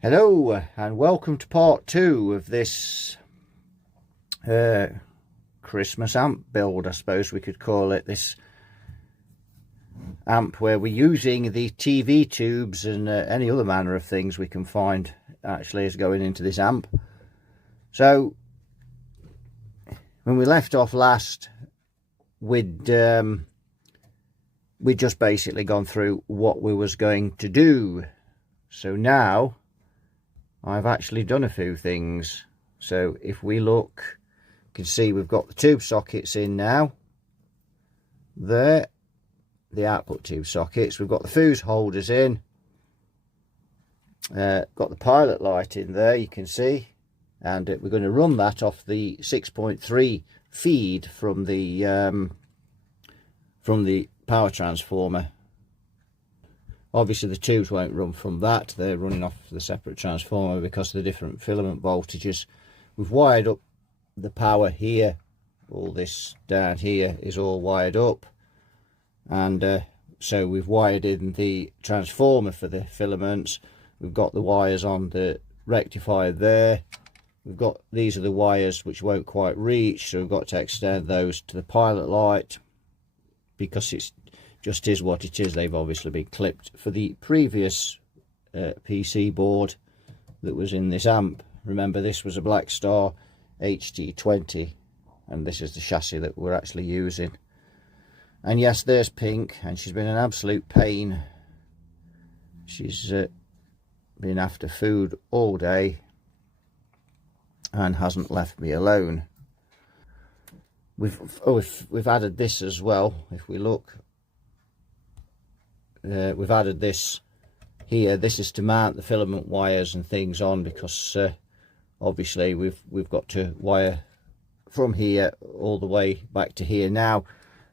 Hello and welcome to part 2 of this Christmas amp build, I suppose we could call it. This amp where we're using the TV tubes and any other manner of things we can find actually is going into this amp. So when we left off last, we'd just basically gone through what we was going to do. So now I've actually done a few things. So if we look, you can see we've got the tube sockets in now. There, the output tube sockets. We've got the fuse holders in. Got the pilot light in there, you can see. And we're going to run that off the 6.3 feed from the power transformer. Obviously the tubes won't run from that, they're running off the separate transformer because of the different filament voltages. We've wired up the power here, all this down here is all wired up, and so we've wired in the transformer for the filaments. We've got the wires on the rectifier there. We've got, these are the wires which won't quite reach, so we've got to extend those to the pilot light because it's just is what it is. They've obviously been clipped for the previous PC board that was in this amp. Remember, this was a Black Star HT20 and this is the chassis that we're actually using. And yes, there's Pink, and she's been an absolute pain. She's been after food all day and hasn't left me alone. We've added this as well. If we look, we've added this here. This is to mount the filament wires and things on, because obviously we've got to wire from here all the way back to here. Now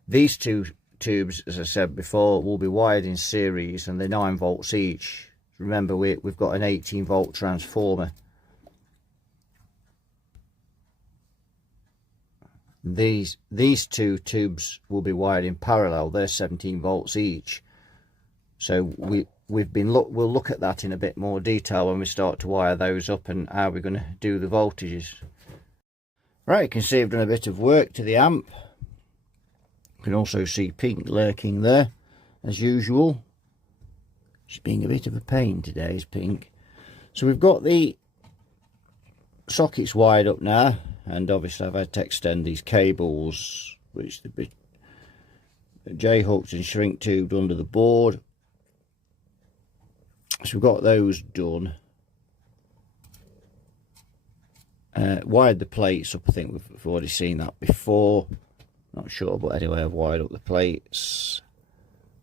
these two tubes, as I said before, will be wired in series and they're 9 volts each. Remember, we've got an 18 volt transformer. These two tubes will be wired in parallel. They're 17 volts each. So we'll look at that in a bit more detail when we start to wire those up and how we're going to do the voltages. Right, you can see I've done a bit of work to the amp. You can also see Pink lurking there, as usual. She's being a bit of a pain today, is Pink. So we've got the sockets wired up now, and obviously I've had to extend these cables, which they've J-hooked and shrink tubed under the board. So we've got those done. Wired the plates up. I think we've already seen that before. Not sure, but anyway, I've wired up the plates.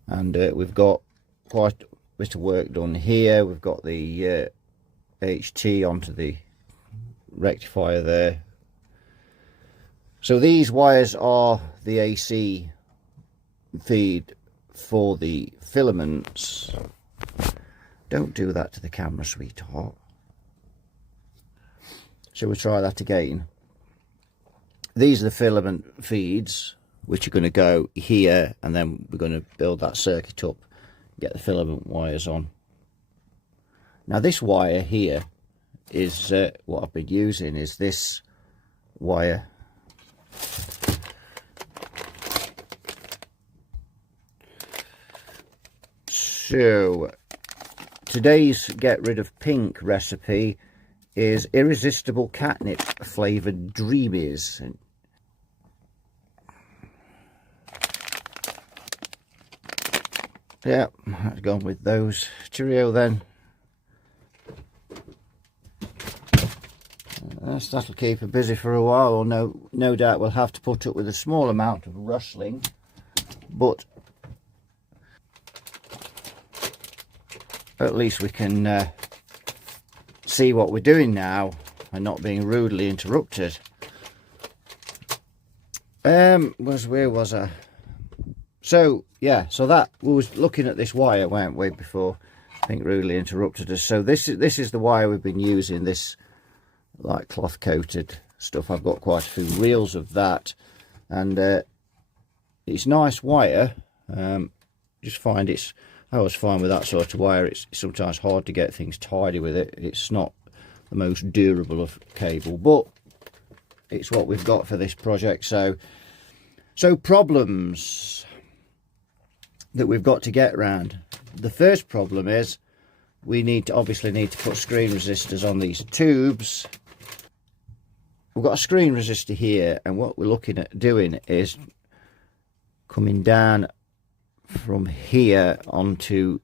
And we've got quite a bit of work done here. We've got the HT onto the rectifier there. So these wires are the AC feed for the filaments. Don't do that to the camera, sweetheart. Shall we try that again? These are the filament feeds which are going to go here, and then we're going to build that circuit up, get the filament wires on. Now this wire here is what I've been using, is this wire. So today's get rid of Pink recipe is irresistible catnip flavoured dreamies. Yeah, I've gone with those. Cheerio then. That'll keep her busy for a while, or no doubt we'll have to put up with a small amount of rustling, but at least we can see what we're doing now and not being rudely interrupted. Where was I? So yeah, so that we was looking at this wire, weren't we, before I think rudely interrupted us. So this is the wire we've been using, this like cloth coated stuff. I've got quite a few reels of that, and it's nice wire. Just find it's I was fine with that sort of wire. It's sometimes hard to get things tidy with it. It's not the most durable of cable, but it's what we've got for this project. So problems that we've got to get around. The first problem is we obviously need to put screen resistors on these tubes. We've got a screen resistor here, and what we're looking at doing is coming down from here onto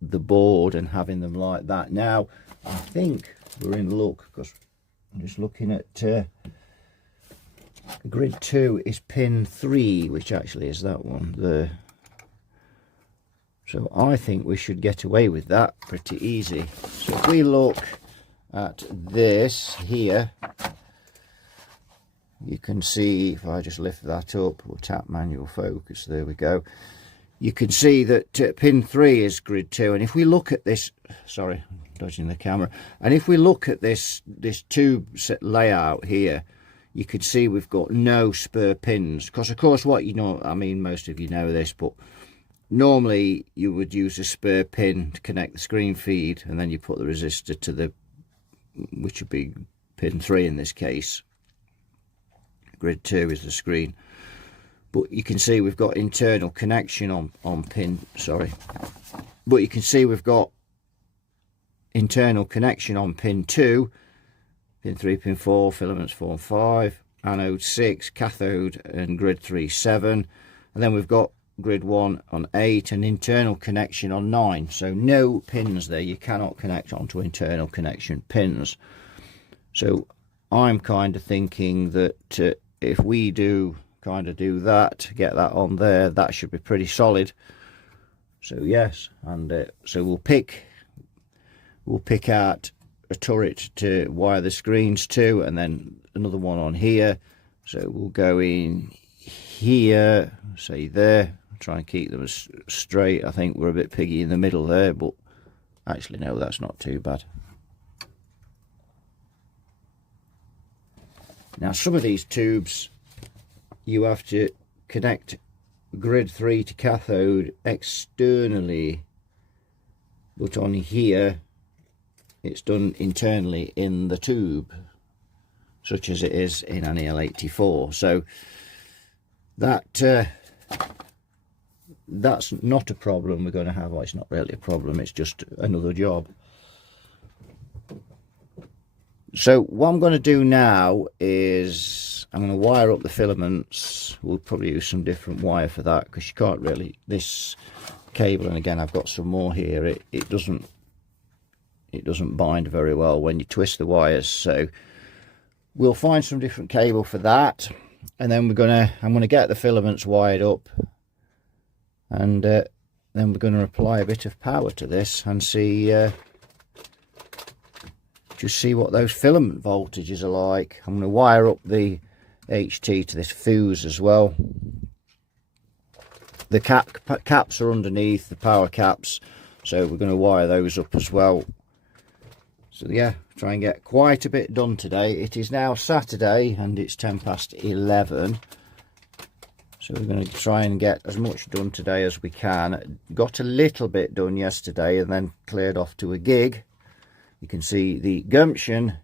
the board and having them like that. Now I think we're in luck, because I'm just looking at grid 2 is pin 3, which actually is that one there. So I think we should get away with that pretty easy. So if we look at this here, you can see, if I just lift that up, we'll tap manual focus, there we go. You can see that pin 3 is grid 2, and if we look at this, sorry, I'm dodging the camera, and if we look at this tube set layout here, you can see we've got no spare pins, because of course what you know, I mean most of you know this, but normally you would use a spare pin to connect the screen feed, and then you put the resistor to the, which would be pin 3 in this case. Grid 2 is the screen. But you can see we've got internal connection on pin, sorry. But you can see we've got internal connection on pin 2, pin 3, pin 4, filaments 4 and 5, anode 6, cathode, and grid 3, 7. And then we've got grid 1 on 8 and internal connection on 9. So no pins there. You cannot connect onto internal connection pins. So I'm kind of thinking that if we do that, get that on there, that should be pretty solid. So yes, and so we'll pick out a turret to wire the screens to, and then another one on here. So we'll go in here, say there, try and keep them as straight. I think we're a bit piggy in the middle there, but actually no, that's not too bad. Now some of these tubes you have to connect grid 3 to cathode externally, but on here it's done internally in the tube, such as it is in an EL84. So that's not a problem we're going to have. Well, it's not really a problem, it's just another job. So what I'm going to do now is I'm going to wire up the filaments. We'll probably use some different wire for that, because you can't really, this cable, and again I've got some more here, it doesn't bind very well when you twist the wires. So we'll find some different cable for that, and then I'm going to get the filaments wired up, and then we're going to apply a bit of power to this and see just see what those filament voltages are like. I'm going to wire up the HT to this fuse as well. The caps are underneath, the power caps, so we're going to wire those up as well. So yeah, try and get quite a bit done today. It is now Saturday and it's 11:10. So we're going to try and get as much done today as we can. Got a little bit done yesterday and then cleared off to a gig. You can see the gumption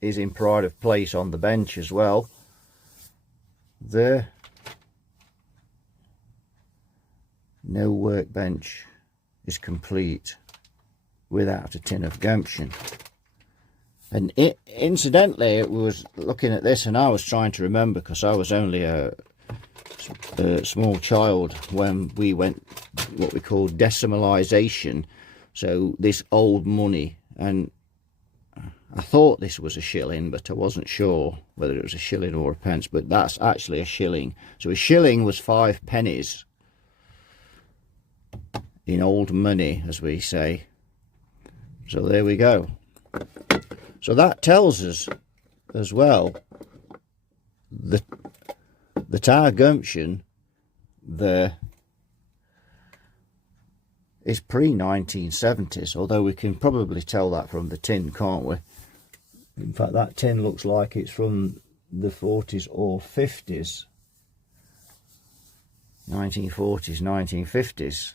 is in pride of place on the bench as well. There. No workbench is complete without a tin of gumption. And incidentally, it was looking at this and I was trying to remember, because I was only a small child when we went what we call decimalisation. So this old money, and I thought this was a shilling, but I wasn't sure whether it was a shilling or a pence, but that's actually a shilling. So a shilling was 5 pennies in old money, as we say. So there we go. So that tells us as well that our gumption there is pre-1970s, although we can probably tell that from the tin, can't we? In fact, that tin looks like it's from the 40s or 50s. 1940s, 1950s.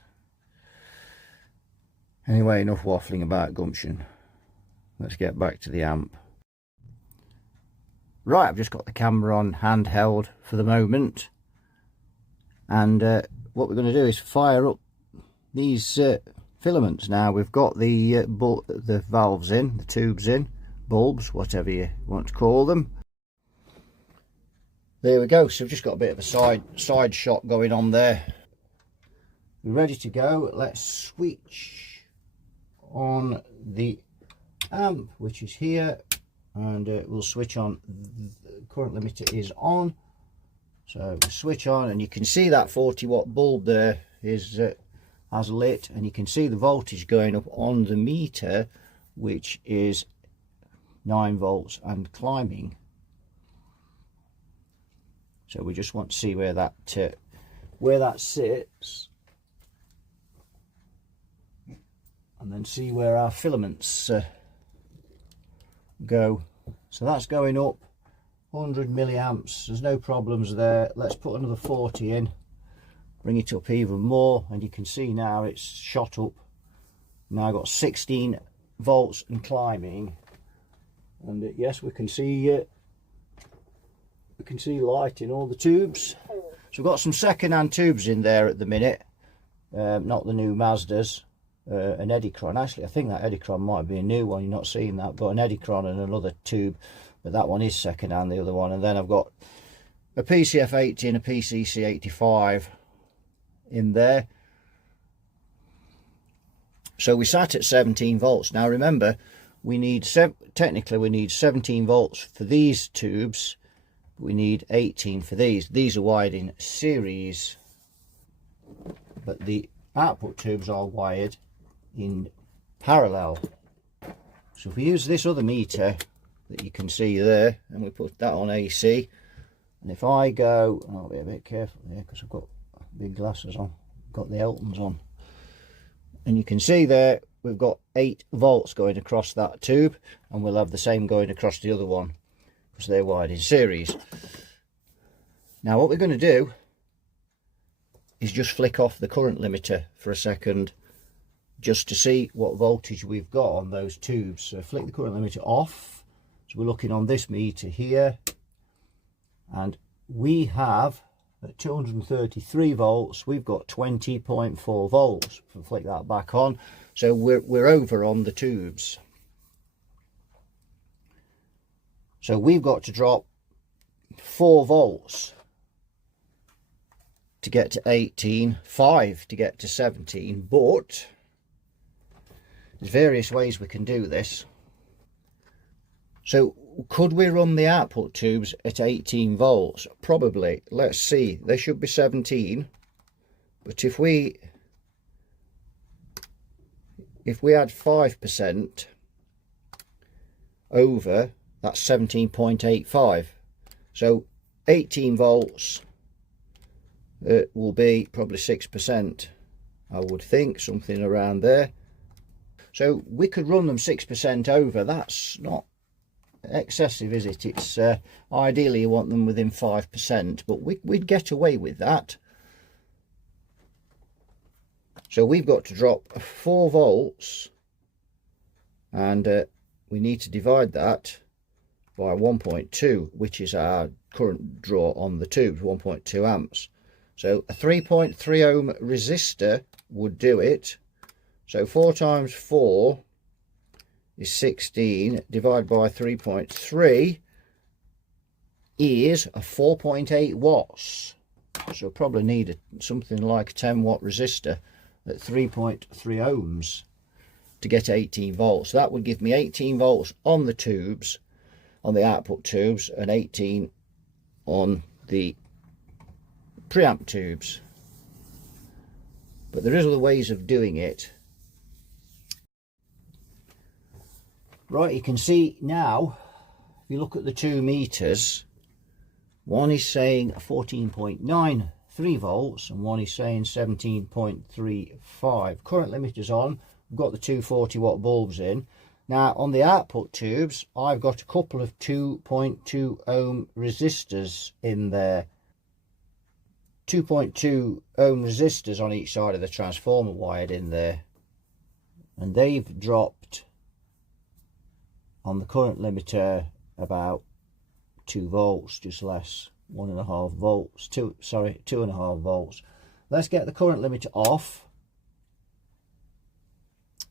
Anyway, enough waffling about gumption. Let's get back to the amp. Right, I've just got the camera on handheld for the moment, and what we're going to do is fire up these filaments. Now we've got the valves in, the tubes in, bulbs, whatever you want to call them. There we go. So we've just got a bit of a side shot going on there. We're ready to go. Let's switch on the amp, which is here, and we'll switch on. The current limiter is on, so we'll switch on, and you can see that 40-watt bulb there is has lit, and you can see the voltage going up on the meter, which is 9 volts and climbing. So we just want to see where that sits, and then see where our filaments go. So that's going up 100 milliamps. There's no problems there. Let's put another 40 in, bring it up even more, and you can see now it's shot up. Now I've got 16 volts and climbing, and yes, we can see light in all the tubes. So we've got some second-hand tubes in there at the minute, not the new Mazdas. An Edicron, actually I think that Edicron might be a new one, you're not seeing that. I've got an Edicron and another tube, but that one is second hand, the other one. And then I've got a PCF80 and a PCC85 in there. So we sat at 17 volts. Now remember, we need technically we need 17 volts for these tubes, we need 18 for these are wired in series, but the output tubes are wired in parallel. So if we use this other meter that you can see there, and we put that on AC, and if I go, I'll be a bit careful there because I've got big glasses on, got the Eltons on, and you can see there we've got 8 volts going across that tube, and we'll have the same going across the other one because they're wired in series. Now what we're going to do is just flick off the current limiter for a second, just to see what voltage we've got on those tubes. So flick the current limiter off. So we're looking on this meter here, and we have at 233 volts, we've got 20.4 volts. If we flick that back on, so we're over on the tubes. So we've got to drop 4 volts to get to 18, 5 to get to 17, but there's various ways we can do this. So could we run the output tubes at 18 volts? Probably. Let's see, they should be 17, but if we add 5% over, that's 17.85. So 18 volts will be probably 6%, I would think, something around there. So we could run them 6% over. That's not excessive, is it? It's ideally you want them within 5%, but we'd get away with that. So we've got to drop 4 volts, and we need to divide that by 1.2, which is our current draw on the tubes, 1.2 amps. So a 3.3 ohm resistor would do it. So 4 times 4 is 16, divided by 3.3 is a 4.8 watts. So probably need something like a 10 watt resistor at 3.3 ohms to get 18 volts. So that would give me 18 volts on the tubes, on the output tubes, and 18 on the preamp tubes. But there is other ways of doing it. Right, you can see now, if you look at the 2 meters, one is saying 14.93 volts and one is saying 17.35. Current limiter's on. We've got the 240 watt bulbs in. Now on the output tubes, I've got a couple of 2.2 ohm resistors in there. 2.2 ohm resistors on each side of the transformer wired in there. and they've dropped on the current limiter about 2 volts, just less, 1.5 volts, 2.5 volts. Let's get the current limiter off.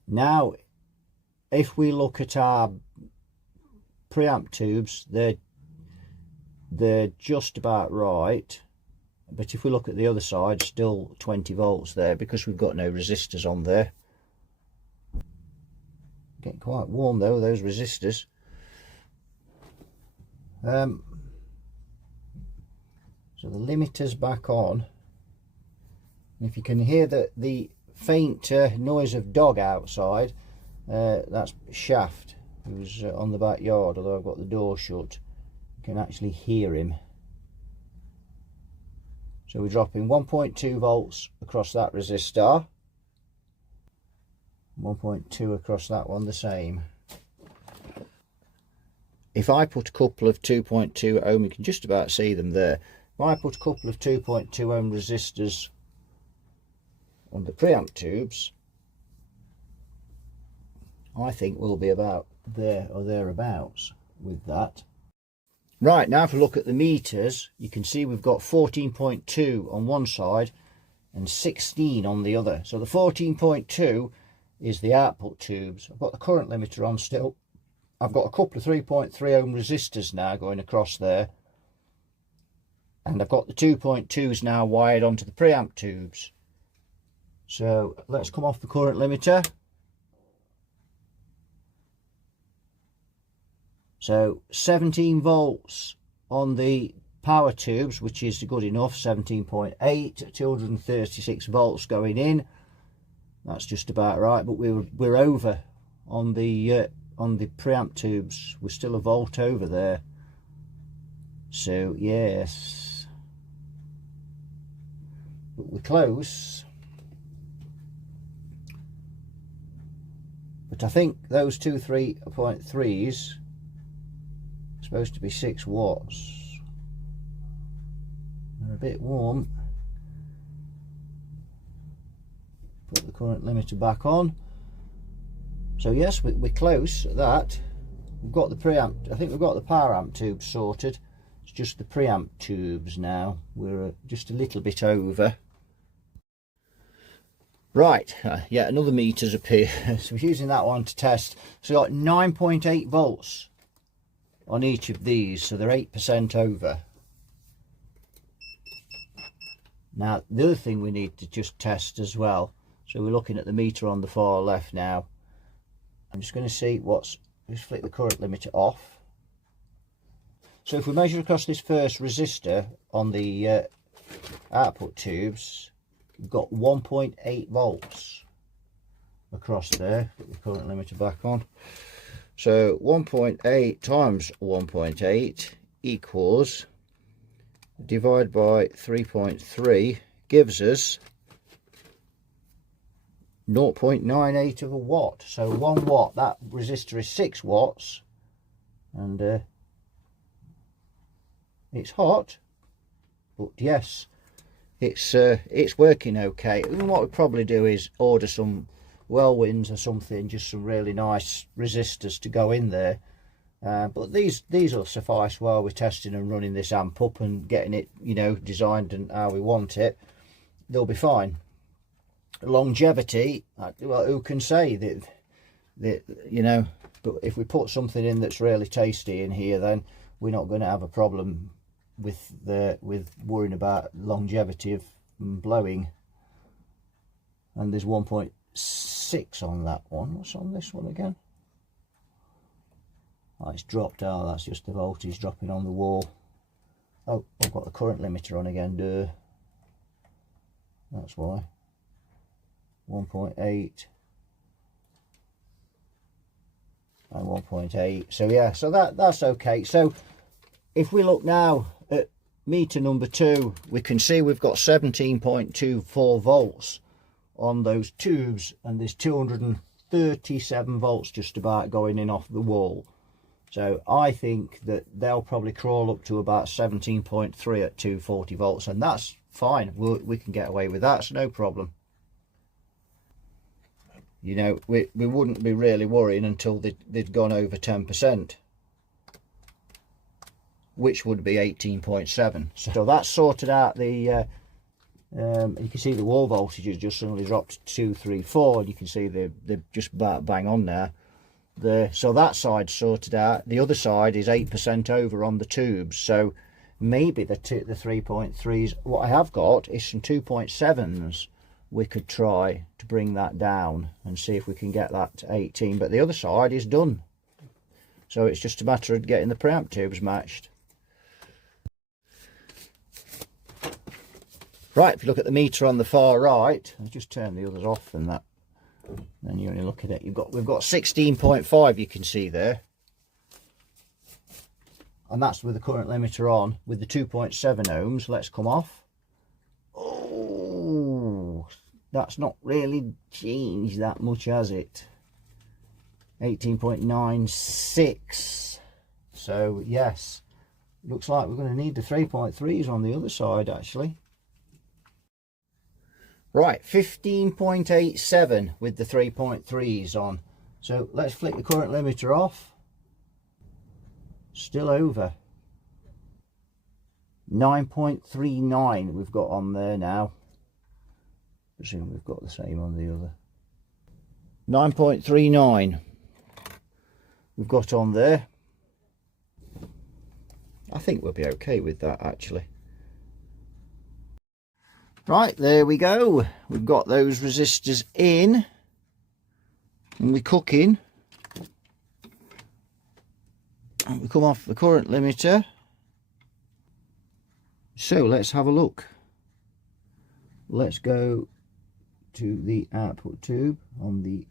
Now, if we look at our preamp tubes, they're just about right, but if we look at the other side, still 20 volts there because we've got no resistors on there. Getting quite warm though, those resistors. So the limiter's back on. If you can hear the faint noise of dog outside, that's Shaft, who's on the backyard, although I've got the door shut. You can actually hear him. So we're dropping 1.2 volts across that resistor, 1.2 across that one, the same. If I put a couple of 2.2 ohm, you can just about see them there. If I put a couple of 2.2 ohm resistors on the preamp tubes, I think we'll be about there or thereabouts with that. Right, now if we look at the meters, you can see we've got 14.2 on one side and 16 on the other. So the 14.2 is the output tubes. I've got the current limiter on still. I've got a couple of 3.3 ohm resistors now going across there. And I've got the 2.2s now wired onto the preamp tubes. So let's come off the current limiter. So 17 volts on the power tubes, which is good enough, 17.8, 236 volts going in. That's just about right, but we're over on the preamp tubes. We're still a volt over there. So yes, but we're close. But I think those two 3.3s supposed to be 6 watts. They're a bit warm. Put the current limiter back on. So yes, we're close at that. We've got the preamp, I think we've got the power amp tubes sorted. It's just the preamp tubes now. We're just a little bit over. Right, yeah, another meter's appeared. So we're using that one to test. So we've got 9.8 volts on each of these, so they're 8% over. Now the other thing we need to just test as well, so we're looking at the meter on the far left now. I'm just going to see just flick the current limiter off. So if we measure across this first resistor on the output tubes, we've got 1.8 volts across there. Put the current limiter back on. So 1.8 times 1.8 equals, divide by 3.3 gives us 0.98 of a watt. So 1 watt, that resistor is 6 watts, and it's hot, but yes, it's working okay. And what we'll probably do is order some Wellwinds or something, just some really nice resistors to go in there. But these will suffice while we're testing and running this amp up and getting it, you know, designed and how we want it. They'll be fine. Longevity, well, who can say that, you know, but if we put something in that's really tasty in here, then we're not going to have a problem with worrying about longevity of blowing. And there's 1.6 on that one. What's on this one again? Oh, it's dropped. Oh, that's just the voltage dropping on the wall. Oh, I've got the current limiter on again. Duh. That's why. 1.8 and 1.8. So yeah, so that's okay. So if we look now at meter number 2, we can see we've got 17.24 volts on those tubes, and there's 237 volts just about going in off the wall. So I think that they'll probably crawl up to about 17.3 at 240 volts, and that's fine. We can get away with that, so no problem. you know, we wouldn't be really worrying until they'd gone over 10%, which would be 18.7. So that's sorted out the you can see the wall voltage has just suddenly dropped to 234, and you can see they're just about bang on there. So that side's sorted out. The other side is 8% over on the tubes, so maybe the 3.3s. What I have got is some 2.7s. We could try to bring that down and see if we can get that to 18, but the other side is done, so it's just a matter of getting the preamp tubes matched. Right, if you look at the meter on the far right, I'll just turn the others off, and that, then you only look at it, we've got 16.5, you can see there, and that's with the current limiter on. With the 2.7 ohms, let's come off. Oh, that's not really changed that much, has it? 18.96. So yes, looks like we're going to need the 3.3s on the other side actually. Right, 15.87 with the 3.3s on. So let's flick the current limiter off. Still over. 9.39 we've got on there now. Presume we've got the same on the other. 9.39 we've got on there. I think we'll be okay with that actually. Right, there we go. We've got those resistors in and we're cooking. And we come off the current limiter. So let's have a look. Let's go to the output tube on the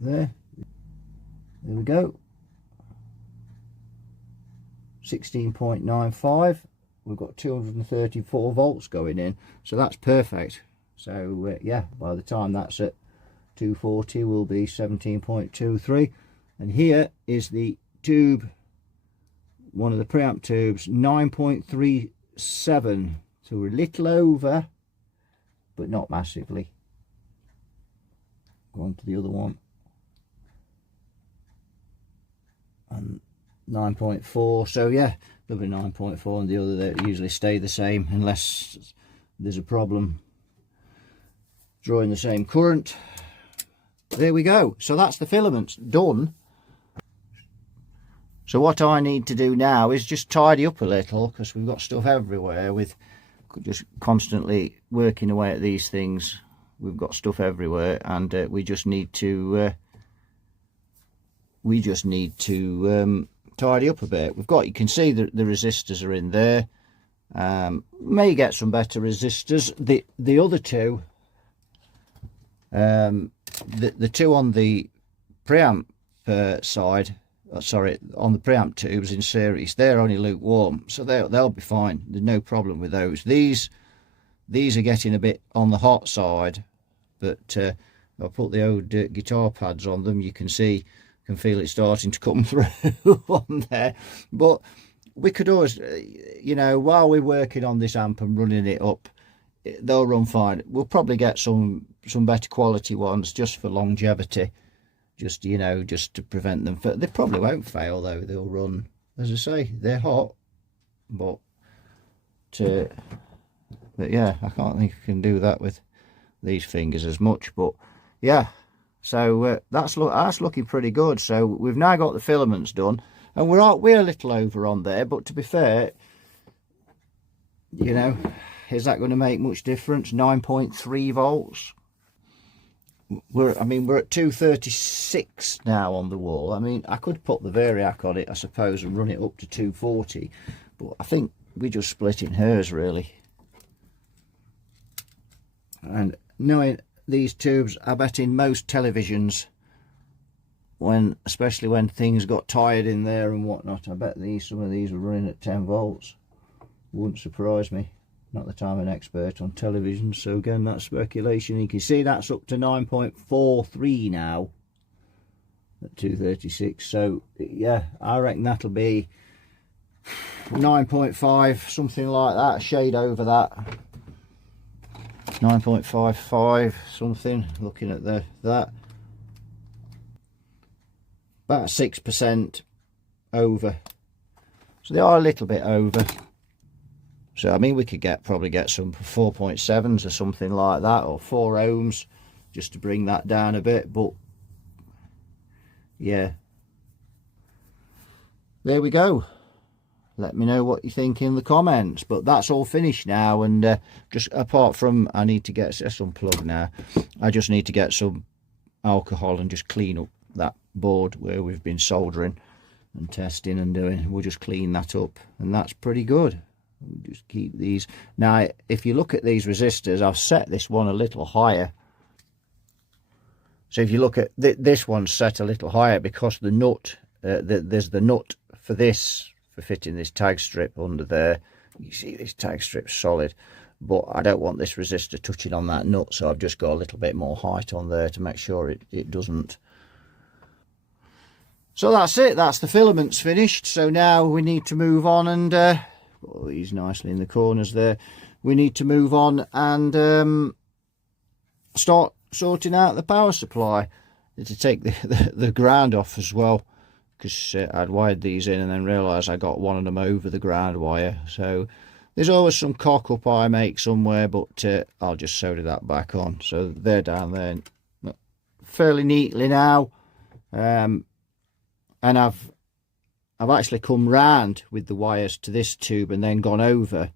there we go. 16.95. We've got 234 volts going in, so that's perfect. So yeah, by the time that's at 240 will be 17.23. And here is the tube, one of the preamp tubes, 9.37, so we're a little over, but not massively. Go on to the other one, and 9.4. so yeah, there'll be 9.4 and the other. They usually stay the same unless there's a problem drawing the same current. There we go. So that's the filaments done. So what I need to do now is just tidy up a little, because we've got stuff everywhere with just constantly working away at these things. We've got stuff everywhere, and we just need to tidy up a bit. We've got, you can see that the resistors are in there. May get some better resistors. The other two, the two on the preamp side, sorry, on the preamp tubes in series, they're only lukewarm, so they'll be fine. There's no problem with those. These are getting a bit on the hot side, but I'll put the old guitar pads on them. You can see, can feel it starting to come through on there. But we could always, you know, while we're working on this amp and running it up, they'll run fine. We'll probably get some better quality ones just for longevity, just, you know, just to prevent them. They probably won't fail though. They'll run, as I say, they're hot, but yeah, I can't think I can do that with these fingers as much. But yeah, so that's looking pretty good. So we've now got the filaments done, and we're a little over on there, but to be fair, you know, is that going to make much difference? 9.3 volts. We're at 236 now on the wall. I mean, I could put the variac on it, I suppose, and run it up to 240, but I think we just split in hairs really. And knowing these tubes, I bet in most televisions, especially when things got tired in there and whatnot, I bet some of these were running at 10 volts. Wouldn't surprise me. Not that I'm an expert on television, so again, that's speculation. You can see that's up to 9.43 now at 236. So yeah, I reckon that'll be 9.5, something like that, a shade over that. 9.55 something, looking at that. about 6% over, so they are a little bit over. So I mean, we could probably get some 4.7s or something like that, or 4 ohms, just to bring that down a bit. But yeah, there we go. Let me know what you think in the comments. But that's all finished now, and just apart from, I need to get some plug now. I just need to get some alcohol and just clean up that board where we've been soldering and testing and doing. We'll just clean that up, and that's pretty good. We'll just keep these. Now if you look at these resistors, I've set this one a little higher. So if you look at this one's set a little higher because the nut, there's the nut for this, for fitting this tag strip under there. You see this tag strip's solid, but I don't want this resistor touching on that nut, so I've just got a little bit more height on there to make sure it doesn't. So that's it, that's the filaments finished. So now we need to move on and put these nicely in the corners there. We need to move on and start sorting out the power supply. To take the ground off as well, because I'd wired these in and then realised I got one of them over the ground wire. So there's always some cock up I make somewhere, but I'll just solder that back on. So they're down there fairly neatly now, and I've actually come round with the wires to this tube and then gone over,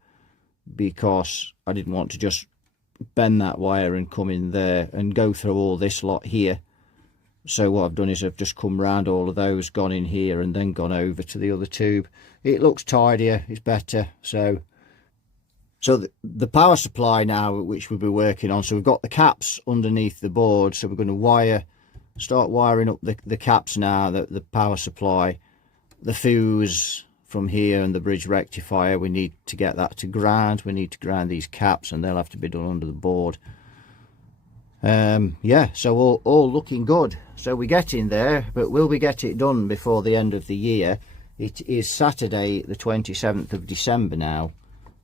because I didn't want to just bend that wire and come in there and go through all this lot here. So what I've done is I've just come round all of those, gone in here, and then gone over to the other tube. It looks tidier, it's better. So the power supply now, which we'll be working on, so we've got the caps underneath the board, so we're going to start wiring up the caps now, the power supply, the fuse from here, and the bridge rectifier. We need to get that to ground. We need to ground these caps, and they'll have to be done under the board. Yeah, so all looking good. So we get in there, but will we get it done before the end of the year? It is Saturday the 27th of December now,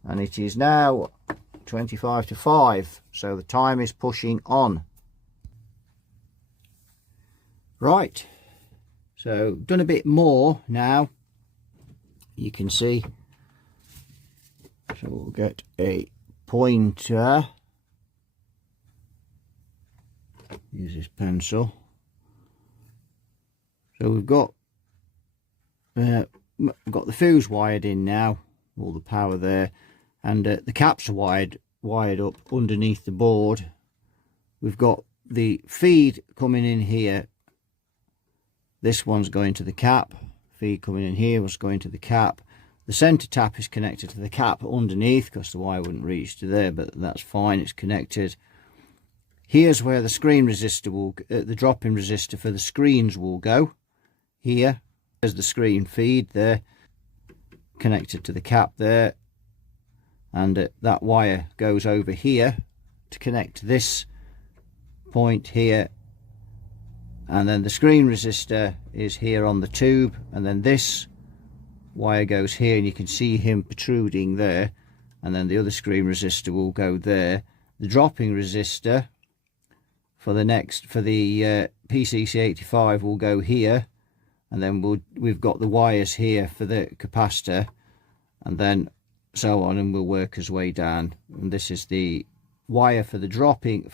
and it is now 25 to 5, so the time is pushing on. Right, so done a bit more now, you can see. So we'll get a pointer, use this pencil. So we've got the fuse wired in now, all the power there, and the caps are wired up underneath the board. We've got the feed coming in here. This one's going to the cap. Feed coming in here was going to the cap. The center tap is connected to the cap underneath, because the wire wouldn't reach to there, but that's fine, it's connected. Here's where the screen resistor will, the drop-in resistor for the screens will go. Here, there's the screen feed there, connected to the cap there, and that wire goes over here to connect this point here, and then the screen resistor is here on the tube, and then this wire goes here, and you can see him protruding there, and then the other screen resistor will go there. The dropping resistor for the PCC85 will go here, and then we've got the wires here for the capacitor, and then so on, and we'll work his way down. And this is the wire for the dropping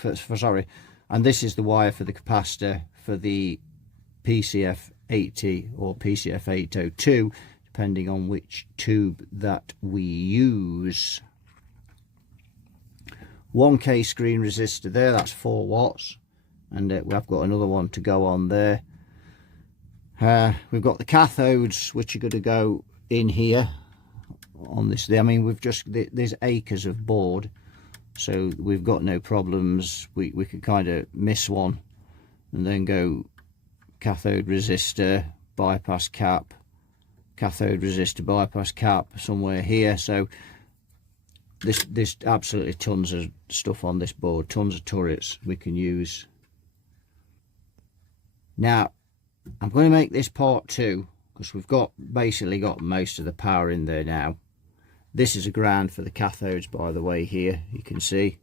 and this is the wire for the capacitor for the PCF80 or PCF802, depending on which tube that we use. 1K screen resistor there, that's 4 watts, and we've got another one to go on there. We've got the cathodes, which are going to go in here on this. I mean, there's acres of board, so we've got no problems. We could kind of miss one and then go cathode resistor, bypass cap, cathode resistor, bypass cap somewhere here. So there's absolutely tons of stuff on this board, tons of turrets we can use. Now I'm going to make this part 2, because we've basically got most of the power in there now. This is a ground for the cathodes, by the way. Here you can see,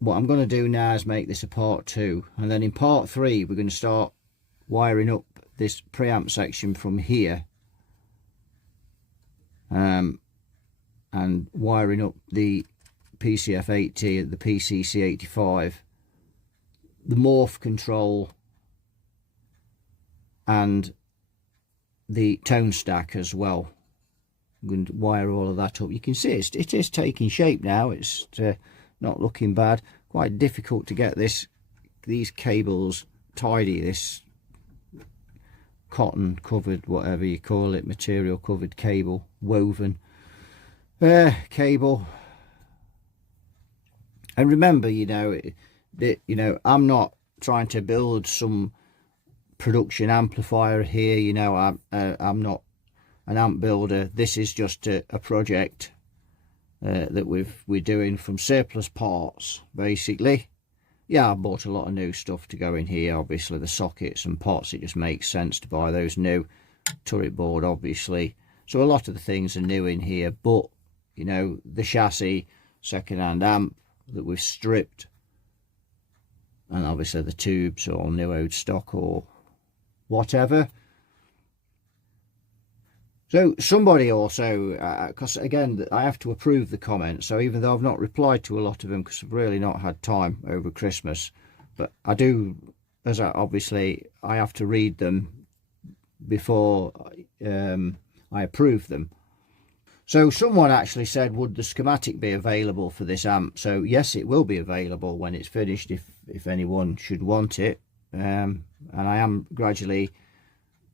what I'm going to do now is make this a part 2, and then in part 3 we're going to start wiring up this preamp section from here, and wiring up the PCF80, the PCC85, the morph control, and the tone stack as well. I'm going to wire all of that up. You can see it is taking shape now. It's not looking bad. Quite difficult to get these cables tidy, this cotton covered, whatever you call it, material covered cable, woven cable. And remember, you know, I'm not trying to build some production amplifier here. You know, I'm not an amp builder. This is just a project that we're doing from surplus parts, basically. Yeah, I bought a lot of new stuff to go in here. Obviously, the sockets and pots, it just makes sense to buy those new. Turret board, obviously. So a lot of the things are new in here, but you know, the chassis, second-hand amp that we've stripped, and obviously the tubes or new old stock or whatever. So somebody also, because again I have to approve the comments, so even though I've not replied to a lot of them because I've really not had time over Christmas, but I do, as obviously I have to read them before I approve them. So someone actually said, would the schematic be available for this amp? So yes, it will be available when it's finished, if anyone should want it. And I am gradually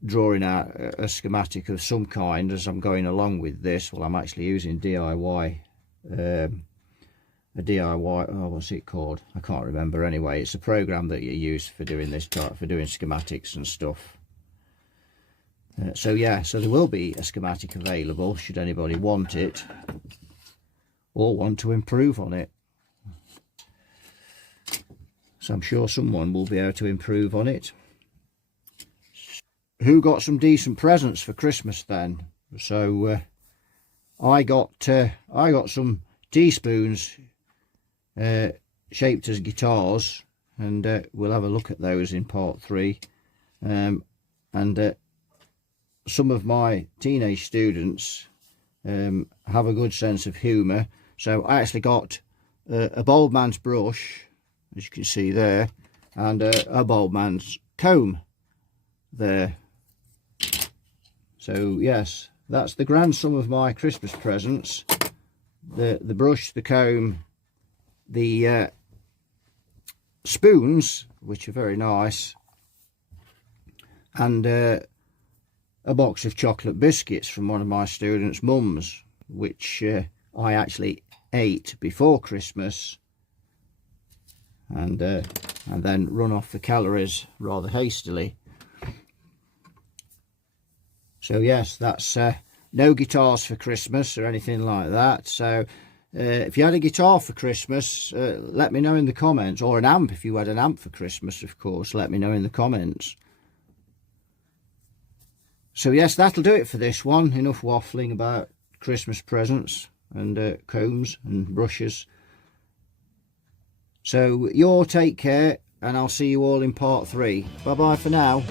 drawing out a schematic of some kind as I'm going along with this. Well, I'm actually using DIY, a DIY, oh, what's it called? I can't remember. Anyway, it's a program that you use for doing this, for doing schematics and stuff. So yeah, so there will be a schematic available should anybody want it or want to improve on it. So I'm sure someone will be able to improve on it. Who got some decent presents for Christmas then? So I got some teaspoons shaped as guitars, and we'll have a look at those in part 3. And some of my teenage students have a good sense of humour, so I actually got a bald man's brush, as you can see there, and a bald man's comb there. So yes, that's the grand sum of my Christmas presents: the brush, the comb, the spoons, which are very nice, and a box of chocolate biscuits from one of my students' mums, which I actually ate before Christmas, and then run off the calories rather hastily. So yes, that's no guitars for Christmas or anything like that. So if you had a guitar for Christmas, let me know in the comments, or an amp. If you had an amp for Christmas, of course, let me know in the comments. So yes, that'll do it for this one. Enough waffling about Christmas presents and combs and brushes. So you all take care, and I'll see you all in part 3. Bye bye for now.